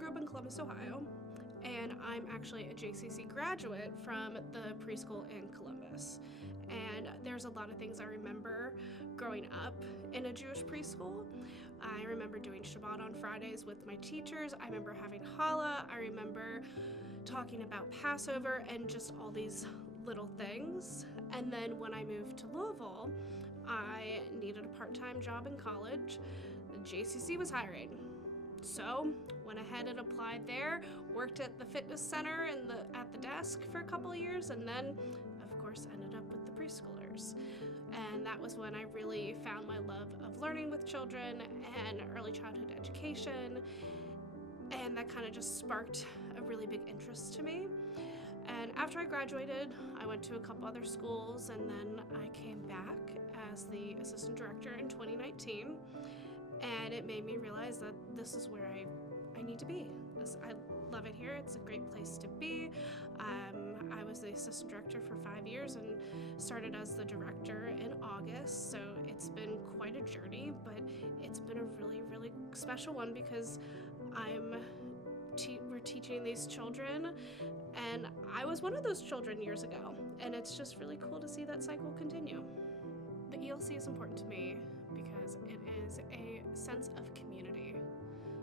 grew up in Columbus, Ohio, and I'm actually a JCC graduate from the preschool in Columbus. And there's a lot of things I remember growing up in a Jewish preschool. I remember doing Shabbat on Fridays with my teachers. I remember having challah. I remember talking about Passover and just all these little things. And then when I moved to Louisville, I needed a part-time job in college. The JCC was hiring. So went ahead and applied there, worked at the fitness center and at the desk for a couple of years, and then of course ended up with the preschoolers. And that was when I really found my love of learning with children and early childhood education. And that kind of just sparked a really big interest to me. And after I graduated, I went to a couple other schools, and then I came back as the assistant director in 2019. And it made me realize that this is where I need to be. I love it here. It's a great place to be. I was the assistant director for 5 years and started as the director in August. So it's been quite a journey, but it's been a really, really special one because we're teaching these children, and I was one of those children years ago, and it's just really cool to see that cycle continue. The ELC is important to me because it is a sense of community.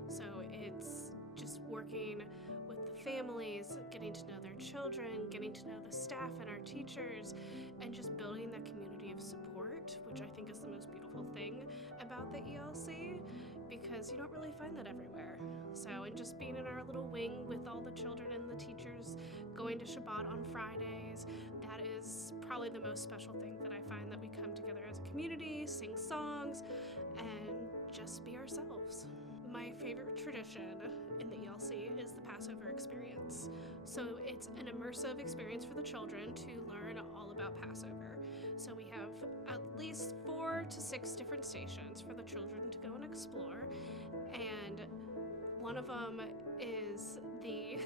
So it's just working with the families, getting to know their children, getting to know the staff and our teachers, and just building that community of support, which I think is the most beautiful thing about the ELC, because you don't really find that everywhere. So, and just being in our little wing with all the children and the teachers, going to Shabbat on Fridays, that is probably the most special thing that I find, that we come together as a community, sing songs, and just be ourselves. My favorite tradition in the ELC is the Passover experience. So it's an immersive experience for the children to learn all about Passover. So we have at least 4 to 6 different stations for the children to go and explore. And one of them is the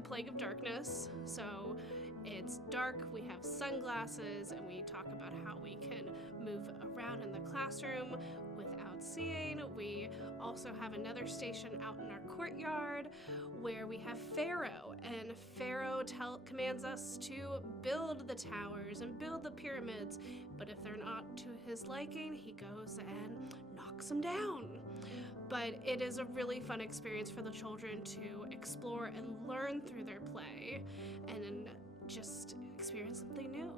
Plague of Darkness. So it's dark, we have sunglasses, and we talk about how we can move around in the classroom without seeing. We also have another station out in our courtyard where we have Pharaoh, and Pharaoh commands us to build the towers and build the pyramids, but if they're not to his liking, he goes and knocks them down. But it is a really fun experience for the children to explore and learn through their play and just experience something new.